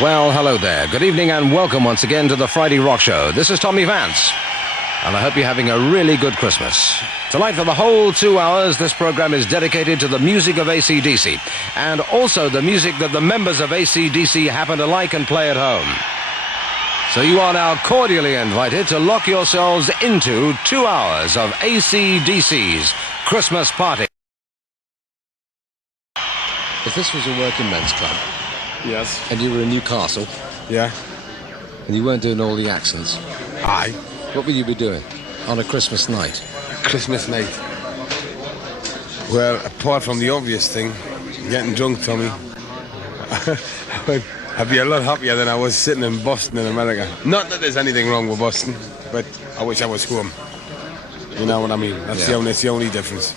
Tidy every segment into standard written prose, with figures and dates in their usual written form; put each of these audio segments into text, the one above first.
Well, hello there. Good evening and welcome once again to the Friday Rock Show. This is Tommy Vance, and I hope you're having a really good Christmas. Tonight, for the whole 2 hours, this program is dedicated to the music of AC/DC, and also the music that the members of AC/DC happen to like and play at home. So you are now cordially invited to lock yourselves into 2 hours of AC/DC's Christmas party. If this was a working men's club, yes, and you were in Newcastle, yeah, and you weren't doing all the accents, aye, what would you be doing on a Christmas night? Christmas night. Well, apart from the obvious thing, getting drunk, Tommy, I'd be a lot happier than I was sitting in Boston in America. Not that there's anything wrong with Boston, but I wish I was home. You know what I mean? That's the only difference.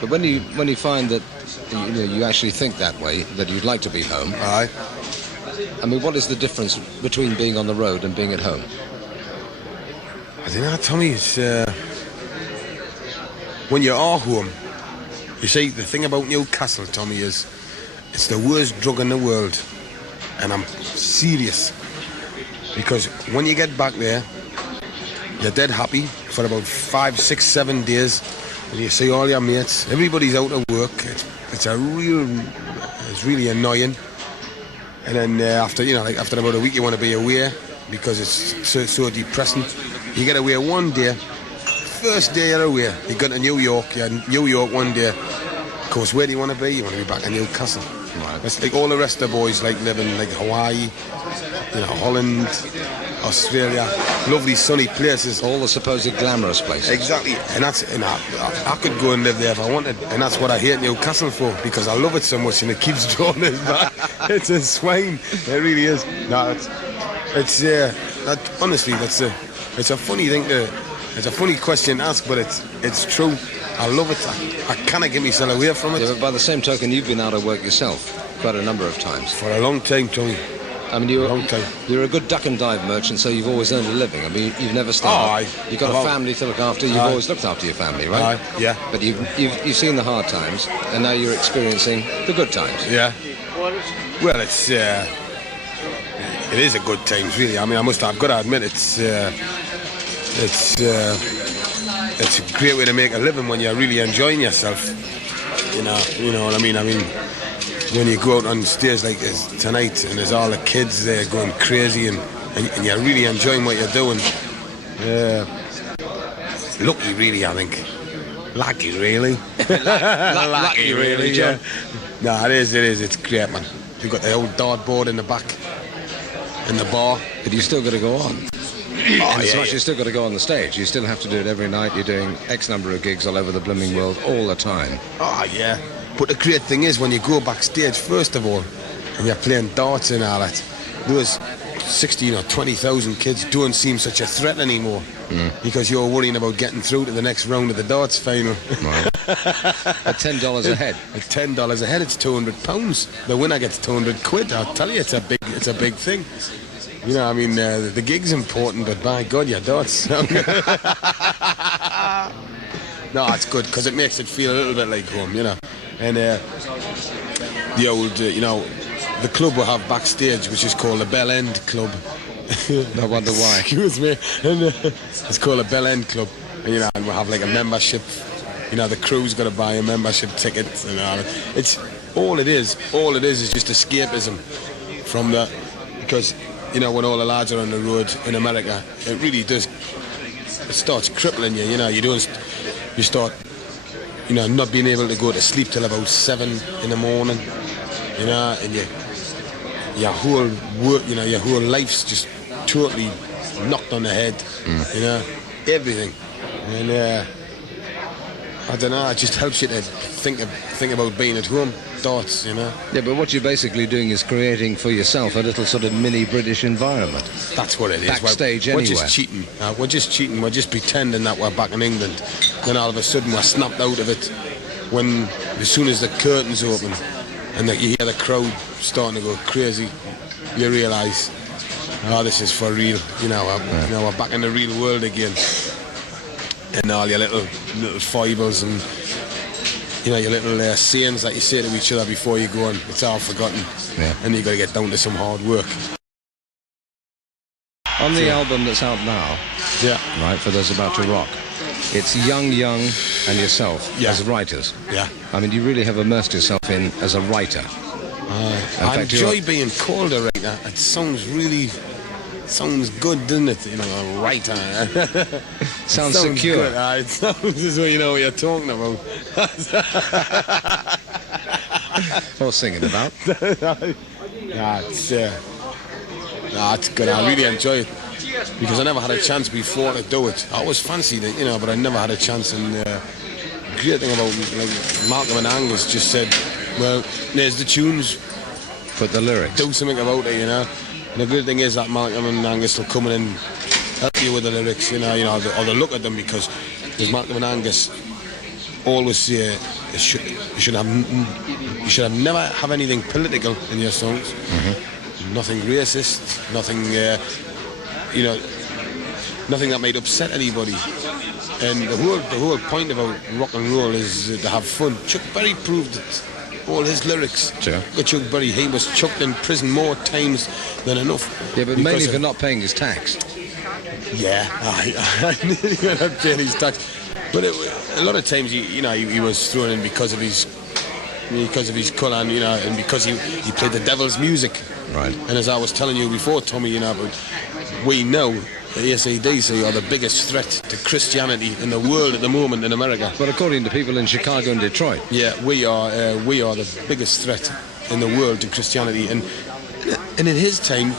But when you find that you actually think that way, that you'd like to be home, Aye. I mean, what is the difference between being on the road and being at home? I don't know, Tommy, it's when you are home, you see, the thing about Newcastle, Tommy, is it's the worst drug in the world. And I'm serious. Because when you get back there, you're dead happy for about 5, 6, 7 days. And you see all your mates, everybody's out of work. It's really annoying. And then after about a week, you want to be away because it's so depressing. You get away one day, first day you're away, you go to New York, you're in New York one day. Of course, where do you want to be? You want to be back in Newcastle. Right. It's like all the rest of the boys like living like Hawaii, Holland, Australia, lovely sunny places. All the supposed glamorous places. Exactly, and I could go and live there if I wanted, and that's what I hate Newcastle for, because I love it so much and it keeps drawing us back. It's a swine, it really is. No, honestly, it's a funny thing it's a funny question to ask, but it's true. I love it. I cannot get myself away from it. Yeah, but by the same token, you've been out of work yourself quite a number of times. For a long time, Tony. I mean, you're a good duck and dive merchant, so you've always earned a living. I mean, you've never starved. You've got a family to look after. You've always looked after your family, right? Yeah. But you've seen the hard times, and now you're experiencing the good times. Yeah. Well, it is a good times, really. I mean, I've got to admit, it's a great way to make a living when you're really enjoying yourself. You know what I mean? I mean, when you go out on stage like this tonight and there's all the kids there going crazy and you're really enjoying what you're doing. Lucky, really, I think. Lucky, really. Lucky, really, yeah. No, it is. It's great, man. You've got the old dartboard in the back and the bar. But you still got to go on. You still got to go on the stage. You still have to do it every night. You're doing X number of gigs all over the blooming world all the time. Oh, yeah. But the great thing is when you go backstage, first of all, and you're playing darts and all that, those 16 or 20,000 kids don't seem such a threat anymore because you're worrying about getting through to the next round of the darts final. Right. At $10 a head. At $10 a head, it's £200. The winner gets £200. I'll tell you, it's a big thing. You know, I mean, the gig's important, but by God, your darts. No, it's good because it makes it feel a little bit like home, you know. And the old, the club will have backstage, which is called the Bell End Club. No wonder why. Excuse me. And, it's called a Bell End Club, and and we'll have like a membership. The crew's got to buy a membership ticket and all that. It's all it is just escapism from because. When all the lads are on the road in America, it really does. It starts crippling you. You start, not being able to go to sleep till about 7 in the morning. And your whole work, your whole life's just totally knocked on the head. Everything. And I don't know. It just helps you to think about being at home. Darts, Yeah, but what you're basically doing is creating for yourself a little sort of mini British environment. That's what it is. Backstage, we're anywhere. Just cheating. We're just cheating. We're just pretending that we're back in England. Then all of a sudden we're snapped out of it as soon as the curtains open and that you hear the crowd starting to go crazy, you realise, this is for real. We're back in the real world again. And all your little foibles and you know, your little sayings that you say to each other before you go on. It's all forgotten. Yeah. And you've got to get down to some hard work. On the album that's out now, right, for those about to rock, it's Young, and yourself as writers. Yeah. I mean, you really have immersed yourself in as a writer. I enjoy being called a writer. It sounds good, doesn't it? You know, a writer. Sounds secure. Good. It sounds as though you know what you're talking about. Or singing about. It's good. I really enjoy it because I never had a chance before to do it. I always fancied it, you know, but I never had a chance. And the great thing about Malcolm and Angus just said, well, there's the tunes, put the lyrics, do something about it, you know. And the good thing is that Malcolm and Angus will come in and help you with the lyrics, you know, or they'll look at them because Malcolm and Angus always say you should have never have anything political in your songs. Mm-hmm. Nothing racist, nothing, you know, nothing that might upset anybody. And the whole point about rock and roll is to have fun. Chuck Berry proved it. All his lyrics. Sure. Chuck Berry, he was chucked in prison more times than enough. Yeah, but mainly for not paying his tax. Yeah, I nearly not paying his tax. But a lot of times, you know, he was thrown in because of his colour, and you know, and because he played the devil's music. Right. And as I was telling you before, Tommy, you know, but we know that AC/DC are the biggest threat to Christianity in the world at the moment in America. But according to people in Chicago and Detroit. Yeah, we are the biggest threat in the world to Christianity. And in his time,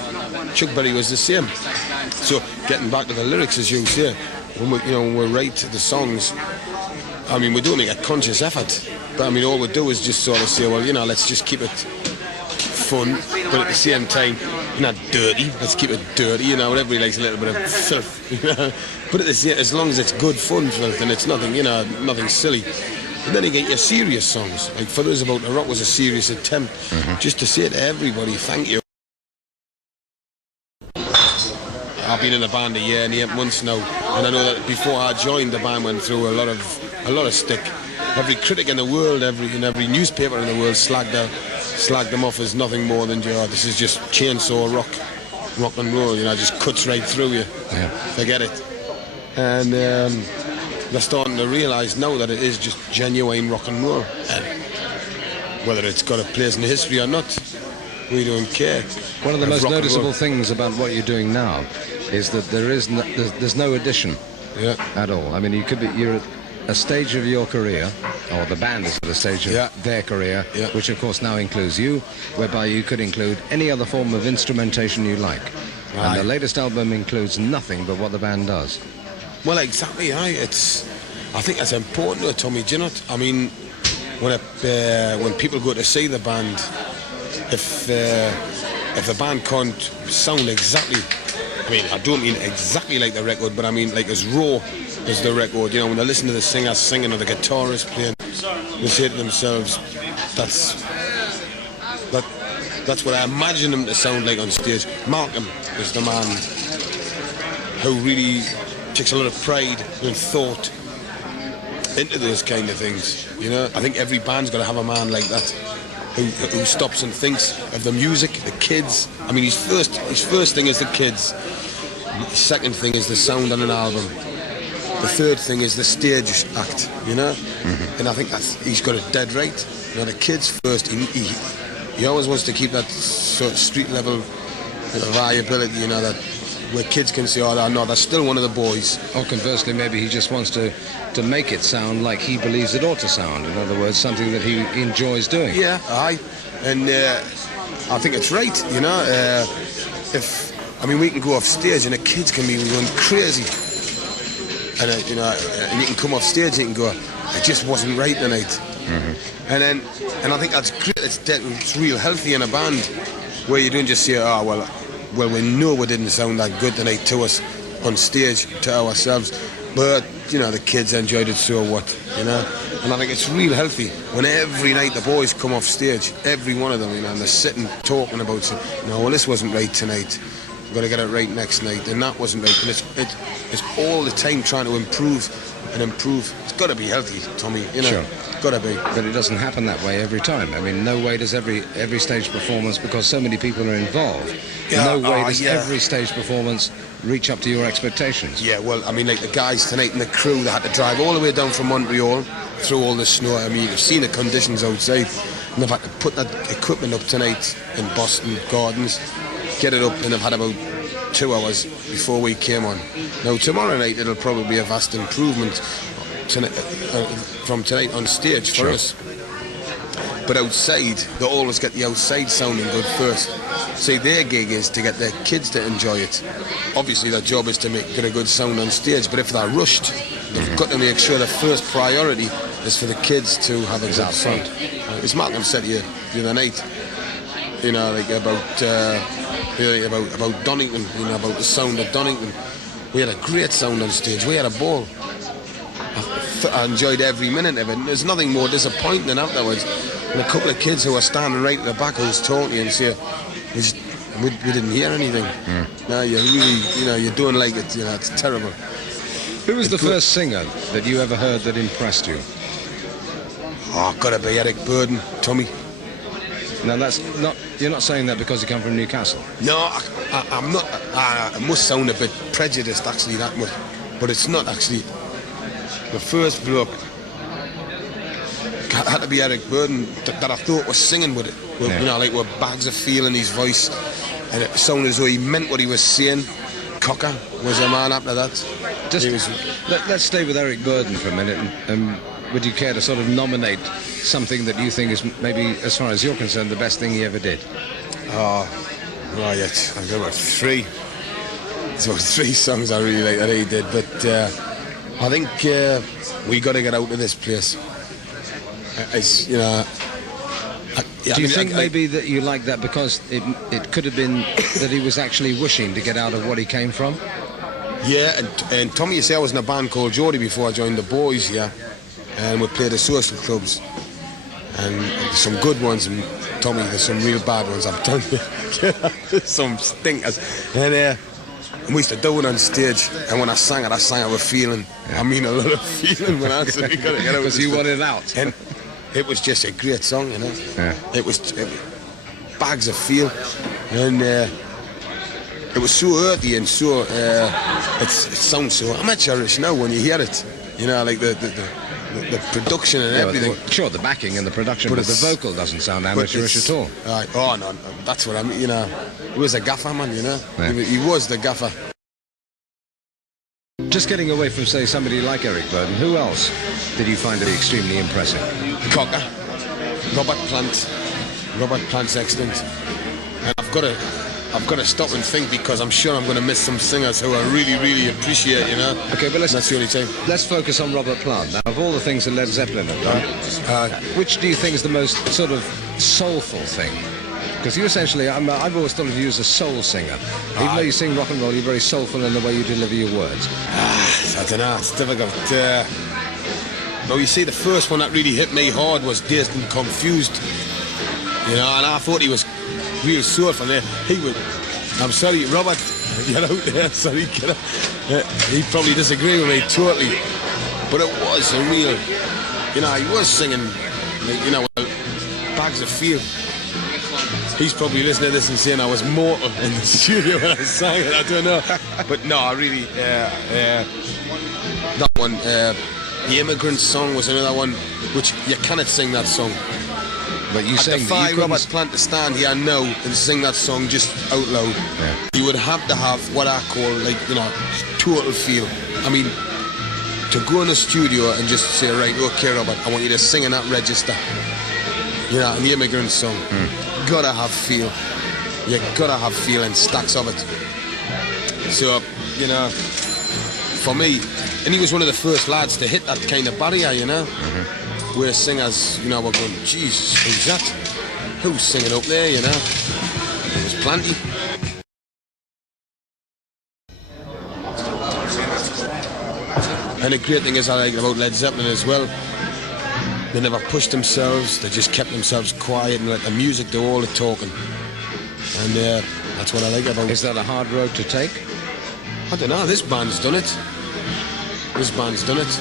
Chuck Berry was the same. So getting back to the lyrics, as you say, when we write the songs, I mean, we don't make a conscious effort. But I mean, all we do is just sort of say, well, you know, let's just keep it fun, but at the same time, not dirty. Let's keep it dirty, you know. Everybody likes a little bit of filth, you know. But at the same, as long as it's good fun filth and it's nothing, you know, nothing silly. And then you get your serious songs. Like For Us About to Rock was a serious attempt, just to say to everybody, thank you. I've been in the band a year and 8 months now, and I know that before I joined, the band went through a lot of stick. Every critic in the world, every newspaper in the world slagged them off as nothing more than, you know, this is just chainsaw rock and roll, you know, just cuts right through you. Yeah. Forget it. And they're starting to realise now that it is just genuine rock and roll. And whether it's got a place in history or not, we don't care. One of the most noticeable things about what you're doing now is that there's no addition at all. I mean, you're at a stage of your career, or the band is at a stage of their career, which of course now includes you, whereby you could include any other form of instrumentation you like. Right. And the latest album includes nothing but what the band does. Well, exactly. I think that's important, Tommy. Do you not? I mean, when people go to see the band, if the band can't sound exactly, I mean, I don't mean exactly like the record, but I mean like as raw as the record. You know, when they listen to the singer singing or the guitarist playing, they say to themselves, that's what I imagine them to sound like on stage. Malcolm is the man who really takes a lot of pride and thought into those kind of things. You know, I think every band's got to have a man like that who stops and thinks of the music, the kids. I mean, his first thing is the kids. His second thing is the sound on an album. The third thing is the stage act, you know? And I think he's got it dead right. You know, the kids first. He always wants to keep that sort of street level viability, you know, that where kids can say, oh, no, that's still one of the boys. Or conversely, maybe he just wants to make it sound like he believes it ought to sound. In other words, something that he enjoys doing. Yeah, aye. And I think it's right, you know. We can go off stage and the kids can be run crazy. And, and you can come off stage and you can go, it just wasn't right tonight. And I think that's great. It's real healthy in a band where you don't just say, oh, well, we know we didn't sound that good tonight to us on stage, to ourselves. But, you know, the kids enjoyed it, so what, you know? And I think it's real healthy when every night the boys come off stage, every one of them, you know, and they're sitting talking about, well, this wasn't right tonight. we've got to get it right next night, and that wasn't right. And it's all the time trying to improve and improve. It's got to be healthy, Tommy, you know. Sure. Got to be. But it doesn't happen that way every time. I mean, no way does every stage performance, because so many people are involved, no way does every stage performance reach up to your expectations. Yeah, well, I mean, like the guys tonight and the crew, they had to drive all the way down from Montreal through all the snow. I mean, you've seen the conditions outside, and they've had to put that equipment up tonight in Boston Gardens, get it up, and they've had about 2 hours before we came on. Now, tomorrow night, it'll probably be a vast improvement from tonight on stage for us. But outside, they always get the outside sounding good first. See, their gig is to get their kids to enjoy it. Obviously, their job is to get a good sound on stage, but if they're rushed, they've got to make sure the first priority is for the kids to have a good sound. As Malcolm said to you the other night, you know, like about Donington, you know, about the sound of Donington. We had a great sound on stage. We had a ball. I enjoyed every minute of it. There's nothing more disappointing than afterwards. And a couple of kids who were standing right at the back who was talking to you and say, we didn't hear anything. No, you're really, you know, you're doing like it, you know, it's terrible. Who was the first singer that you ever heard that impressed you? Oh, gotta be Eric Burden, Tommy. Now, that's not, you're not saying that because you come from Newcastle? No, I'm not. I must sound a bit prejudiced, actually, that much. But it's not, actually. The first bloke had to be Eric Burden that I thought was singing with it. With, you know, like with bags of feel in his voice. And it sounded as though he meant what he was saying. Cocker was a man after that. Let's stay with Eric Burden for a minute. And would you care to sort of nominate something that you think is maybe, as far as you're concerned, the best thing he ever did? Oh, right. I've got about 3. There's about 3 songs I really like that he did. But I think we got to get out of this place. It's, you know... Do you think maybe that you like that because it could have been that he was actually wishing to get out of what he came from? Yeah, and Tommy, you say I was in a band called Geordie before I joined the boys, yeah. And we played the social clubs. And there's some good ones, and Tommy, there's some real bad ones, I'm telling you. Some stinkers. And we used to do it on stage, and when I sang it with feeling. I mean, a lot of feeling when I said, we got to get out. Because you wanted it out. And it was just a great song, you know. Yeah. It was bags of feel, and it was so earthy and so it sounds so amateurish now when you hear it. You know, like the production and everything. Well, sure, the backing and the production, but the vocal doesn't sound amateurish at all. Oh no, that's what I mean. You know, he was a gaffer, man. You know, yeah. He was the gaffer. Just getting away from, say, somebody like Eric Burden, who else did you find to be extremely impressive? Cocker, Robert Plant. Robert Plant's excellent. And I've got to stop and think, because I'm sure I'm going to miss some singers who I really, really appreciate, you know. Okay, but that's the only time. Let's focus on Robert Plant. Now, of all the things that Led Zeppelin have done, which do you think is the most sort of soulful thing? Because you essentially, I've always thought of you as a soul singer. Even though you sing rock and roll, you're very soulful in the way you deliver your words. I don't know, it's difficult. No, you see, the first one that really hit me hard was Dazed and Confused. You know, and I thought he was real soulful there. He would, I'm sorry, Robert, you're out there, sorry, kiddo. He'd probably disagree with me totally. But it was a real, you know, he was singing, you know, bags of feel. He's probably listening to this and saying I was mortal in the studio when I sang it. I don't know. But no, I really... that one, The Immigrant Song was another one, which you cannot sing that song. But you sang... defy Robert Plant to stand here now and sing that song just out loud. Yeah. You would have to have what I call, like, you know, total feel. I mean, to go in a studio and just say, right, okay, Robert, I want you to sing in that register. You know, The Immigrant Song. Gotta have feel. You gotta have feel and stacks of it. So, you know, for me, and he was one of the first lads to hit that kind of barrier, you know, where singers, you know, were going, Jesus, who's that? Who's singing up there, you know? There was plenty. And the great thing is I like about Led Zeppelin as well, they never pushed themselves, they just kept themselves quiet and let the music do all the talking. And That's what I like about it. Is that a hard road to take? I don't know, this band's done it. This band's done it.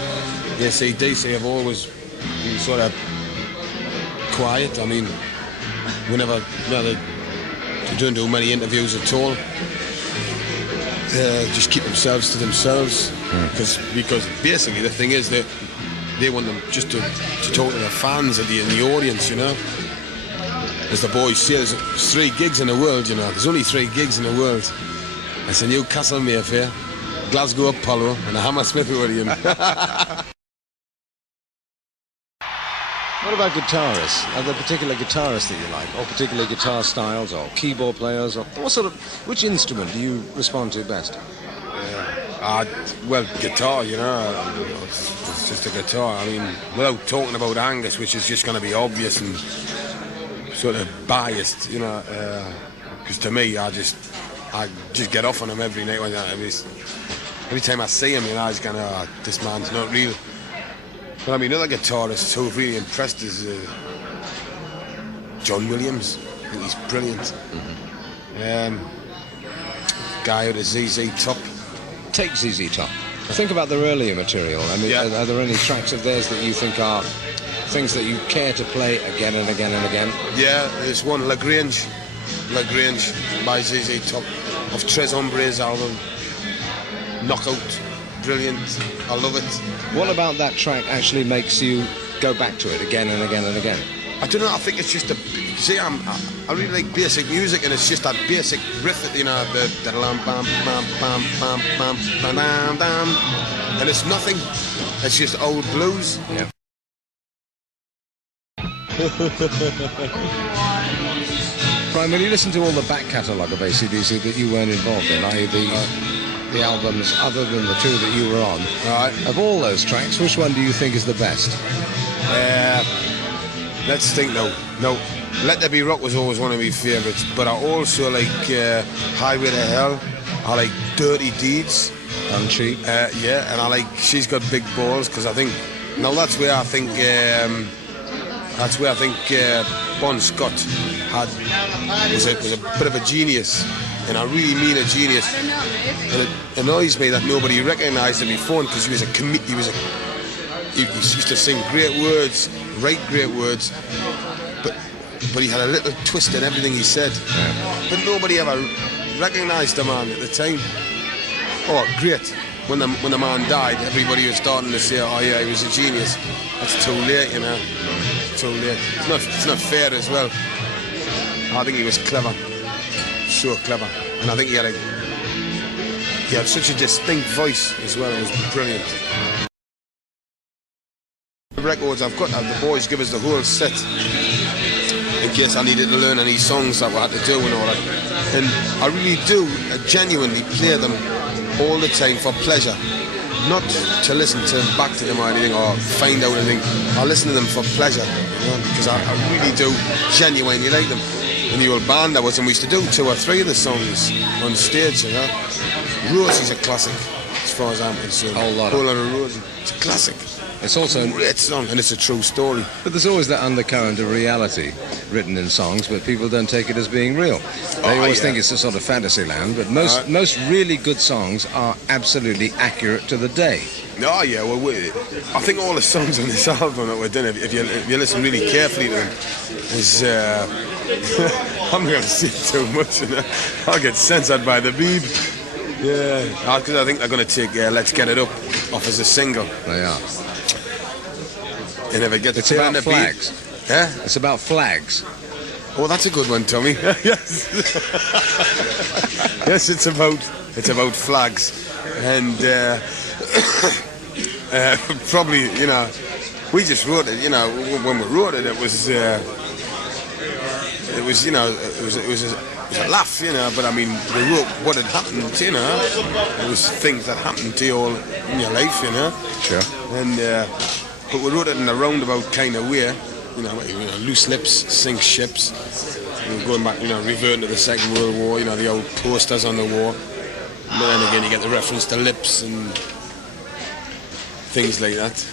The AC/DC have always been sort of quiet. I mean, we never, they don't do many interviews at all. Just keep themselves to themselves. Because basically the thing is that they want them just to talk to their fans and the audience, you know. As the boys say, there's 3 gigs in the world, you know. There's only 3 gigs in the world. It's a Newcastle Mayfair, Glasgow Apollo, and a Hammersmith Odeon. What about guitarists? Are there particular guitarists that you like, or particular guitar styles, or keyboard players, or which instrument do you respond to best? Well, guitar, you know. It's just a guitar. I mean, without talking about Angus, which is just going to be obvious and sort of biased, you know. Because to me, I just get off on him every night. Every time I see him, you know, I just kind of, this man's not real. But I mean, other guitarists who have really impressed is John Williams. I think he's brilliant. Guy with a ZZ Top. Take ZZ Top. Think about their earlier material. I mean, are there any tracks of theirs that you think are things that you care to play again and again and again? Yeah, there's one, La Grange by ZZ Top, of Tres Hombres album. Knockout. Brilliant. I love it. What about that track actually makes you go back to it again and again and again? I don't know, I think it's just I really like basic music, and it's just that basic riff, you know, the bam bam bam bam bam bam bam, and it's nothing. It's just old blues. Yeah. Brian, when you listen to all the back catalogue of AC/DC that you weren't involved in, i.e. the albums other than the 2 that you were on, right, of all those tracks, which one do you think is the best? Let's think though. No, Let There Be Rock was always one of my favourites, but I also like Highway to Hell. I like Dirty Deeds. Uncheap. Yeah, and I like She's Got Big Balls, because I think that's where I think Bon Scott was a bit of a genius, and I really mean a genius. And it annoys me that nobody recognised him before, because he used to sing great words, write great words, but he had a little twist in everything he said. But nobody ever recognised the man at the time. Oh, great. When the man died, everybody was starting to say, oh yeah, he was a genius. That's too late, you know. Too late. It's not fair as well. I think he was clever. So clever. And I think he had such a distinct voice as well. It was brilliant. The records I've got, the boys give us the whole set in case I needed to learn any songs that we had to do and all that. And I really do genuinely play them all the time for pleasure, not to listen back to them or anything or find out anything. I listen to them for pleasure, you know, because I really do genuinely like them. In the old band I was in, we used to do 2 or 3 of the songs on stage, you know. Rosie's a classic, as far as I'm concerned. Whole lot of Rosie. It's a classic. It's also a great song, and it's a true story. But there's always that undercurrent of reality written in songs, but people don't take it as being real. They always think it's a sort of fantasy land, but most really good songs are absolutely accurate to the day. Oh yeah, well, I think all the songs on this album that we're doing, if you listen really carefully to them, is I'm not going to sing too much, you know. I'll get censored by the Beeb. Yeah, because I think they're going to take Let's Get It Up off as a single. They are. And if it gets it's about flags. Yeah? It's about flags. Oh, that's a good one, Tommy. Yes. Yes, it's about flags. And probably, you know, we just wrote it, you know, when we wrote it, it was a laugh, you know, but I mean, we wrote what had happened, you know. It was things that happened to you all in your life, you know. Sure. And but we wrote it in a roundabout kind of way, you know, loose lips, sink ships. Going back, you know, reverting to the Second World War, you know, the old posters on the wall. And then again, you get the reference to lips and things like that.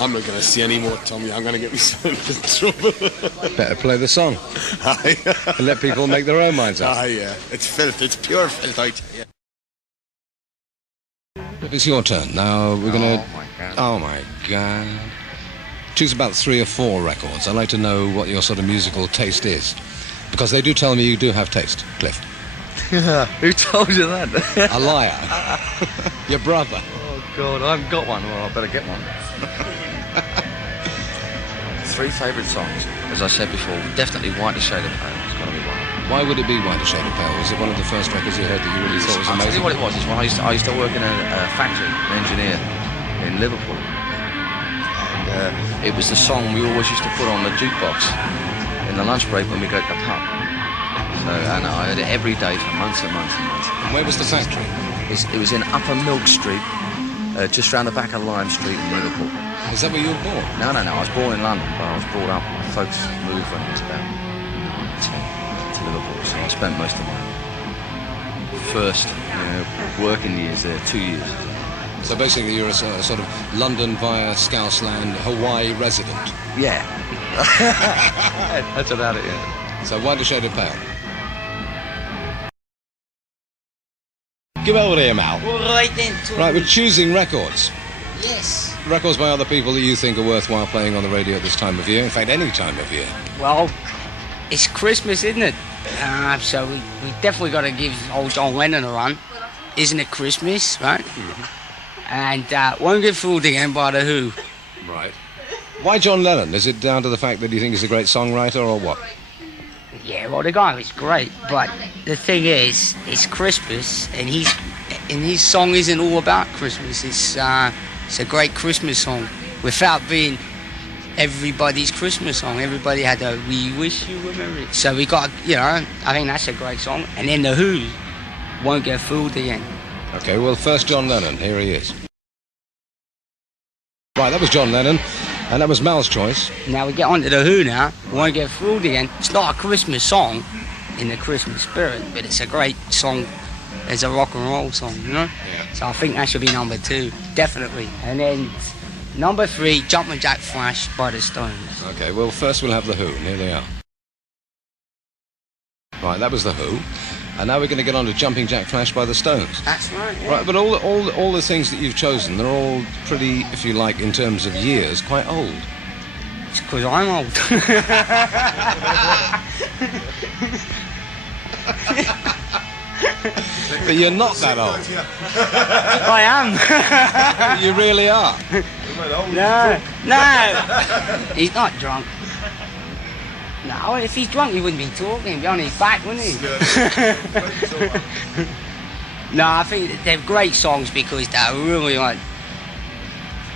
I'm not going to say any more, Tommy. I'm going to get myself into trouble. Better play the song. Aye. And let people make their own minds up. Aye, yeah. It's filth. It's pure filth, I tell you. It's your turn. Now we're going to... Oh, my God. Oh, my God. Choose about 3 or 4 records. I'd like to know what your sort of musical taste is. Because they do tell me you do have taste, Cliff. Who told you that? A liar. Your brother. Oh, God, I haven't got one. Well, I better get one. 3 favourite songs. As I said before, definitely White Shade of Pale. It's got to be one. Why would it be White Shade of Pale? Was it one of the first records you heard that you really thought was I'll tell amazing? you what it was. It's when I used to work in a factory, an engineer in Liverpool. And it was the song we always used to put on the jukebox in the lunch break when we go to the pub. So, and I heard it every day for months and months and months. And where was the factory? It was in Upper Milk Street, just round the back of Lime Street in Liverpool. Is that where you were born? No. I was born in London, but I was brought up. My folks moved when I was about 10 to Liverpool, so I spent most of my first working years there, 2 years. So basically you're a sort of London via Scousland, Hawaii resident. Yeah. That's about it, yeah. So White Shade of Pale. Give over here, Mal. All right then, Tony. Right, we're choosing records. Yes. Records by other people that you think are worthwhile playing on the radio at this time of year. In fact, any time of year. Well, it's Christmas, isn't it? So we definitely got to give old John Lennon a run. Isn't it Christmas, right? Mm-hmm. And Won't Get Fooled Again by The Who. Right. Why John Lennon? Is it down to the fact that you think he's a great songwriter or what? Yeah, well, the guy was great, but the thing is, it's Christmas, and his song isn't all about Christmas. It's a great Christmas song, without being everybody's Christmas song. Everybody had a "We Wish You Were Merry." So we got, I think that's a great song. And then The Who, Won't Get Fooled Again. Okay, well, first John Lennon. Here he is. Right, that was John Lennon, and that was Mal's choice. Now we get on to The Who now. Won't Get Fooled Again. It's not a Christmas song in the Christmas spirit, but it's a great song as a rock and roll song, Yeah. So I think that should be number 2, definitely. And then number 3, Jumpin' Jack Flash by the Stones. Okay, well, first we'll have The Who, and here they are. Right, that was The Who. And now we're going to get on to Jumping Jack Flash by the Stones. That's right, yeah. Right, but all the things that you've chosen, they're all pretty, if you like, in terms of years, quite old. It's because I'm old. But you're not that old. I am. You really are. No. He's not drunk. No, if he's drunk, he wouldn't be talking. He'd be on his back, wouldn't he? No, I think they're great songs because they're really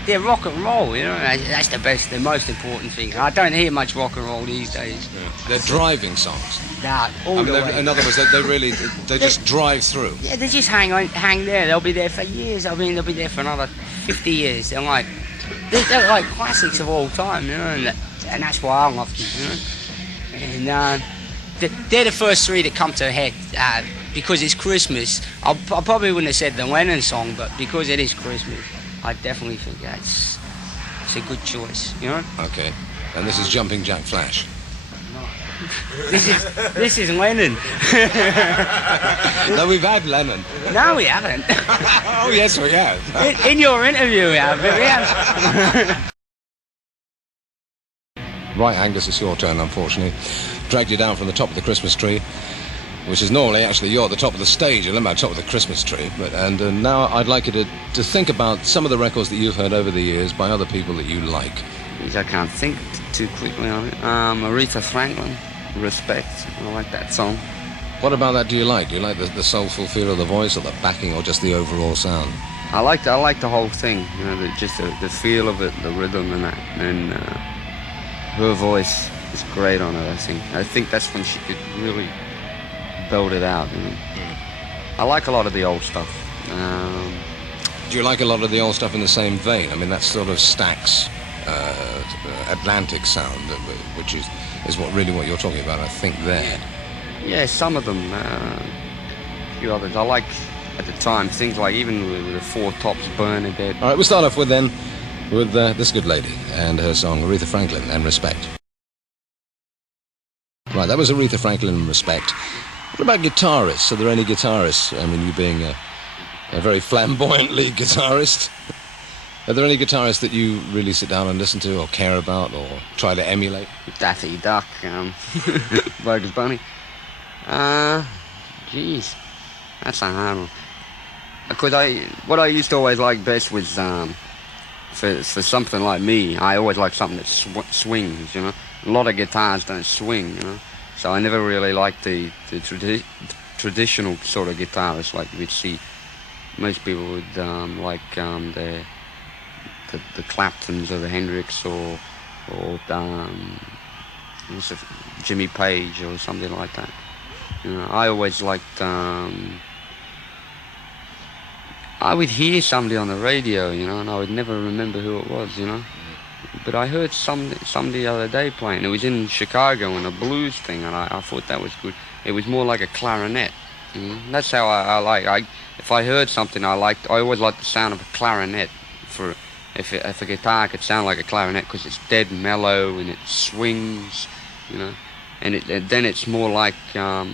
they're rock and roll, That's the best, the most important thing. I don't hear much rock and roll these days. Yeah. They're driving songs. Nah, all the way. In other words, they just drive through. Yeah, they just hang there. They'll be there for years. I mean, they'll be there for another 50 years. They're like classics of all time, and that's why I love them, And they're the first 3 that come to a head because it's Christmas. I probably wouldn't have said the Lennon song, but because it is Christmas, I definitely think it's a good choice, Okay, and this is Jumping Jack Flash. This is Lennon. No, we've had Lennon. No, we haven't. Oh, yes, we have. In your interview, we have, but we have. Right, Angus, it's your turn, unfortunately. Dragged you down from the top of the Christmas tree, which is normally actually you're at the top of the stage, and I'm at the top of the Christmas tree. And now I'd like you to think about some of the records that you've heard over the years by other people that you like. I can't think too quickly on it. Aretha Franklin, Respect. I like that song. What about that do you like? Do you like the soulful feel of the voice, or the backing, or just the overall sound? I like the whole thing, just the feel of it, the rhythm and that. And her voice is great on it, I think. I think that's when she could really belt it out. I like a lot of the old stuff. Do you like a lot of the old stuff in the same vein? I mean, that sort of Stax, Atlantic sound, which is what you're talking about, I think, there. Yeah, some of them. A few others. I like at the time. Things like even with the Four Tops, Burn a Bit. All right, we'll start off with this good lady and her song Aretha Franklin and Respect. Right, that was Aretha Franklin and Respect. What about guitarists? Are there any guitarists? I mean, you being a very flamboyant lead guitarist, are there any guitarists that you really sit down and listen to or care about or try to emulate? Daffy Duck, Bugs Bunny. Geez, that's a hard one. Because what I used to always like best was, for something like me, I always like something that swings, you know. A lot of guitars don't swing, you know. So I never really liked the traditional sort of guitarists like you'd see. Most people would like the Claptons or the Hendrix or Jimmy Page or something like that. You know, I always liked. I would hear somebody on the radio, you know, and I would never remember who it was, you know. But I heard somebody the other day playing. It was in Chicago in a blues thing, and I thought that was good. It was more like a clarinet. You know? That's how I like. If I heard something I liked, I always liked the sound of a clarinet. If a guitar could sound like a clarinet because it's dead mellow and it swings, you know, and then it's more like a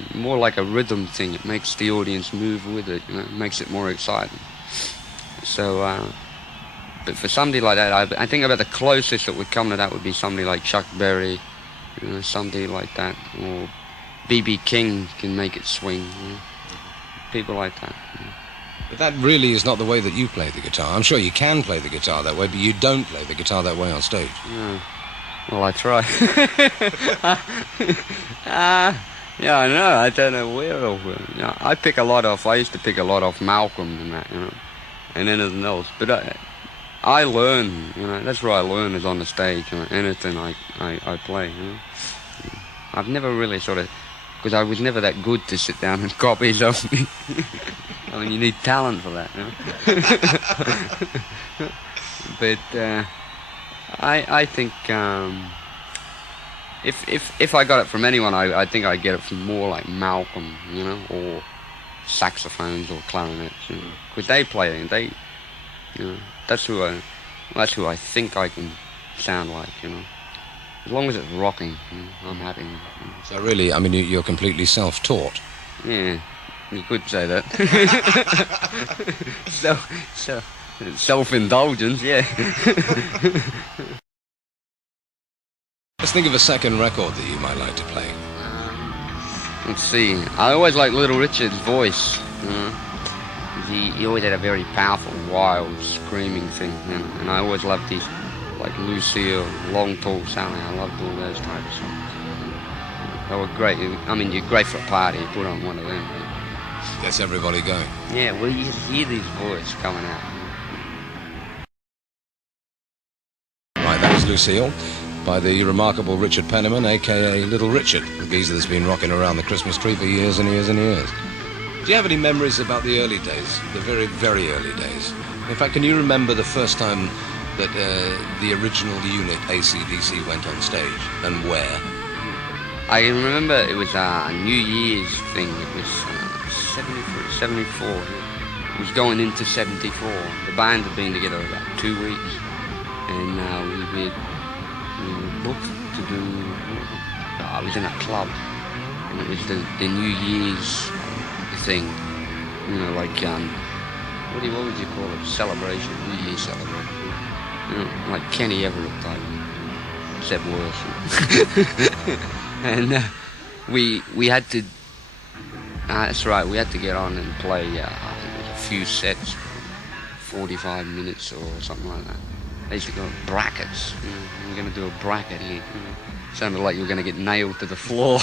rhythm thing. It makes the audience move with it, you know, it makes it more exciting. So, but for somebody like that, I think about the closest that would come to that would be somebody like Chuck Berry, you know, somebody like that, or B.B. King can make it swing, you know? People like that. You know? But that really is not the way that you play the guitar. I'm sure you can play the guitar that way, but you don't play the guitar that way on stage. Yeah. Well, I try. Yeah, I know. I don't know where. You know, I pick a lot off. I used to pick a lot off Malcolm and that, you know, and anything else. But I learn. You know, that's where I learn is on the stage. You know, anything I play. You know, I've never really sort of, because I was never that good to sit down and copy something. I mean, you need talent for that, you know. But I think if I got it from anyone, I think I'd get it from more like Malcolm, you know, or saxophones or clarinets, you know, because they play and they, you know, that's who I think I can sound like, you know. As long as it's rocking, you know, I'm happy. You know. So really, I mean, you're completely self-taught. Yeah, you could say that. Self-indulgence, yeah. Let's think of a second record that you might like to play. Let's see. I always liked Little Richard's voice. You know? He always had a very powerful, wild, screaming thing. You know? And I always loved these, like Lucille, Long Tall Sally. I loved all those types of songs. They were great. I mean, you're great for a party. You put on one of them. Gets everybody going. Yeah, well, you hear these voices coming out. Right, that was Lucille by the remarkable Richard Penniman, a.k.a. Little Richard, the geezer that's been rocking around the Christmas tree for years and years and years. Do you have any memories about the early days, the very, very early days? In fact, can you remember the first time that the original unit, AC/DC, went on stage, and where? I remember it was a New Year's thing. It was 74. It was going into 74. The band had been together about 2 weeks, and we were booked to do. I was in a club, and it was the New Year's thing. You know, like what would you call it? Celebration, New Year's celebration. You know, like Kenny Everett type, except worse. And we had to. That's right. We had to get on and play. I think it was a few sets, 45 minutes or something like that. They used to go brackets. You know, we're going to do a bracket here. You know. Sounded like you were going to get nailed to the floor.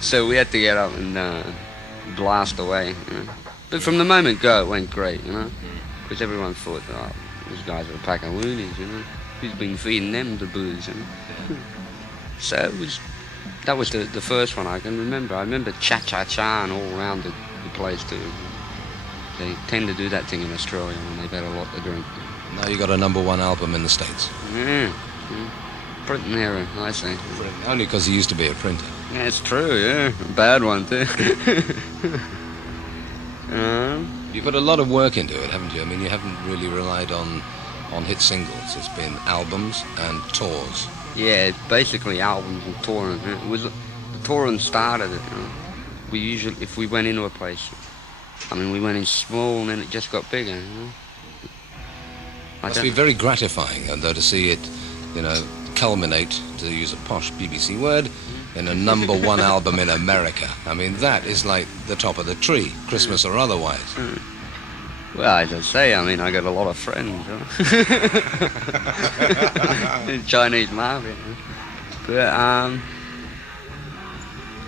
So we had to get up and blast away. You know. But from the moment go, it went great. You know, because everyone thought, oh, these guys are a pack of loonies. You know, who's been feeding them the booze? You know. So that was the first one I can remember. I remember cha-cha-cha and all around the place too. They tend to do that thing in Australia when they've had a lot to drink. Now you got a #1 album in the States. Yeah. Printing error, I say. Only because he used to be a printer. Yeah, it's true, yeah. A bad one too. You've put a lot of work into it, haven't you? I mean, you haven't really relied on hit singles. It's been albums and tours. Yeah, basically albums and touring. It was the touring started it. We usually, if we went into a place, I mean, we went in small and then it just got bigger. Must be very gratifying, though, to see it, culminate, to use a posh BBC word, in a #1 album in America. I mean, that is like the top of the tree, Christmas or otherwise. Well, as I say, I mean, I got a lot of friends. In Chinese market. But,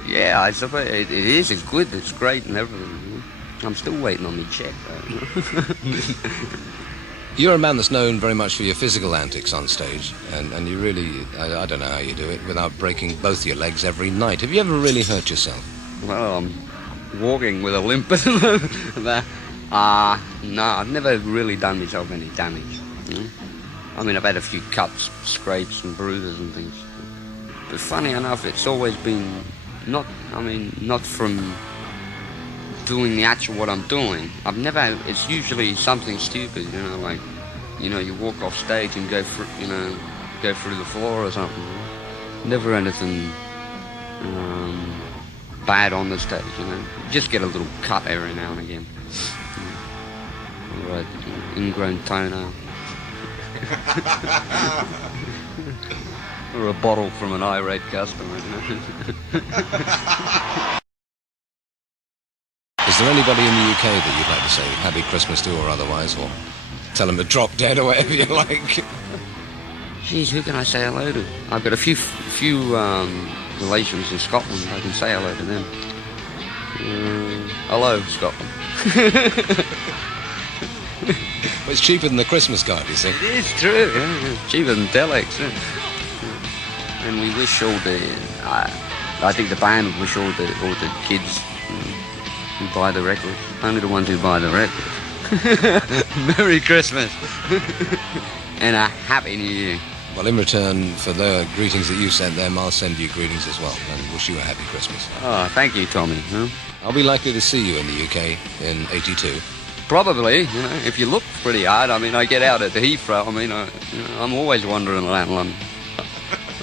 yeah, I suppose it is good, it's great and everything. I'm still waiting on my check, though. You're a man that's known very much for your physical antics on stage, and you really, I don't know how you do it, without breaking both your legs every night. Have you ever really hurt yourself? Well, I'm walking with a limp at the moment. No, I've never really done myself any damage. I mean, I've had a few cuts, scrapes and bruises and things. But funny enough, it's always been not from doing the actual what I'm doing. It's usually something stupid, like, you walk off stage and go through the floor or something. Never anything bad on the stage, Just get a little cut every now and again. Or ingrown toenail. Or a bottle from an irate customer. Is there anybody in the UK that you'd like to say Happy Christmas to or otherwise, or tell them to drop dead or whatever you like? Geez, who can I say hello to? I've got a few relations in Scotland. I can say hello to them. Hello, Scotland. Well, it's cheaper than the Christmas card, you see. It is true, yeah. Cheaper than Telex, yeah. And we wish all the... I think the band would wish all the kids who buy the records. Only the ones who buy the records. Merry Christmas. And a Happy New Year. Well, in return for the greetings that you sent them, I'll send you greetings as well and wish you a happy Christmas. Oh, thank you, Tommy. I'll be likely to see you in the UK in '82. Probably, if you look pretty hard. I mean, I get out at the Heathrow. I mean, I'm always wandering around London.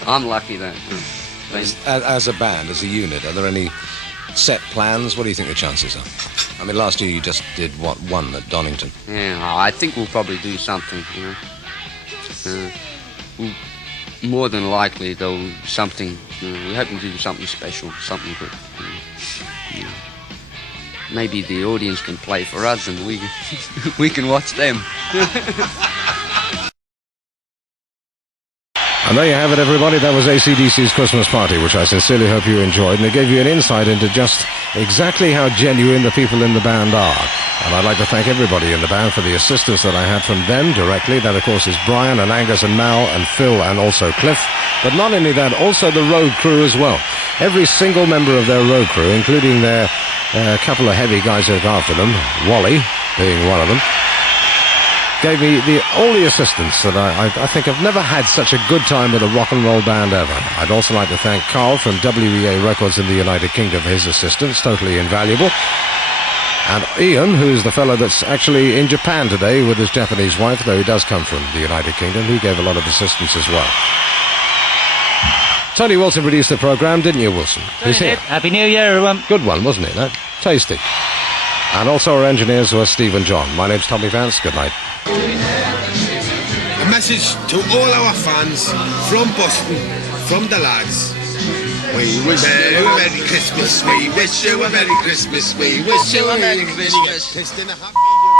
I'm lucky then. As a band, as a unit, are there any set plans? What do you think the chances are? I mean, last year you just did, one at Donington? Yeah, I think we'll probably do something, more than likely, though, something, we're hoping to do something special, something good. Maybe the audience can play for us and we can watch them. And there you have it, everybody. That was AC/DC's Christmas party, which I sincerely hope you enjoyed, and it gave you an insight into just exactly how genuine the people in the band are. And I'd like to thank everybody in the band for the assistance that I had from them directly. That, of course, is Brian and Angus and Mal and Phil and also Cliff. But not only that, also the road crew as well. Every single member of their road crew, including their couple of heavy guys who look after them, Wally being one of them, gave me all the assistance that I think I've never had such a good time with a rock and roll band ever. I'd also like to thank Carl from WEA Records in the United Kingdom for his assistance, totally invaluable. And Ian, who's the fellow that's actually in Japan today with his Japanese wife, though he does come from the United Kingdom, he gave a lot of assistance as well. Tony Wilson produced the programme, didn't you, Wilson? He's here. Happy New Year, everyone. Good one, wasn't it? Tasty. And also our engineers were Steve and John. My name's Tommy Vance. Good night. A message to all our fans from Boston, from the lads. We wish you a Merry Christmas. We wish you a Merry Christmas. We wish you a Merry Christmas.